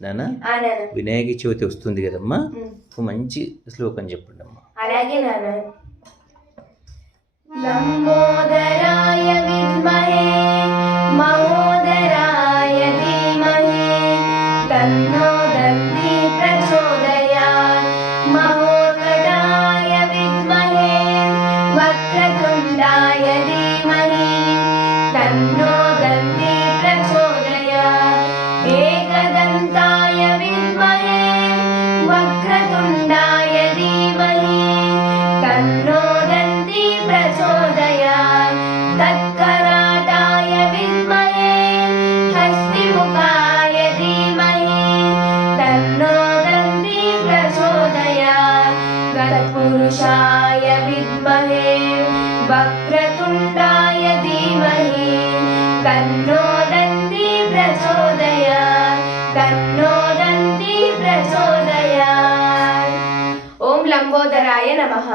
నాన్న వినాయక చవితి వస్తుంది కదమ్మా, ఒక మంచి శ్లోకం చెప్పండి అమ్మా. అలాగే నాన్న. లంబోదరాయ విద్మహే మహోదరాయ ధీమహి తన్నో దంతి ప్రచోదయాత్. మహోదరాయ విద్మహే వక్రతుండాయ ధీమహి తన్నో దంతి ప్రచోదయాత్. ఏకదంతాయ విద్మహే వక్రతుండాయ ధీమహి తన్నో దంతి ప్రచోదయాత్. తత్కరాటాయ విద్మహే హస్తిముఖాయ ధీమహి తన్నో దంతి ప్రచోదయాత్. తత్పురుషాయ విద్మహే వక్రతుండాయ ధీమహి తన్నో దంతి ప్రచోదయాత్. తన్నో దంతి ప్రచోదయాత్. ఓం లంబోదరాయ నమః.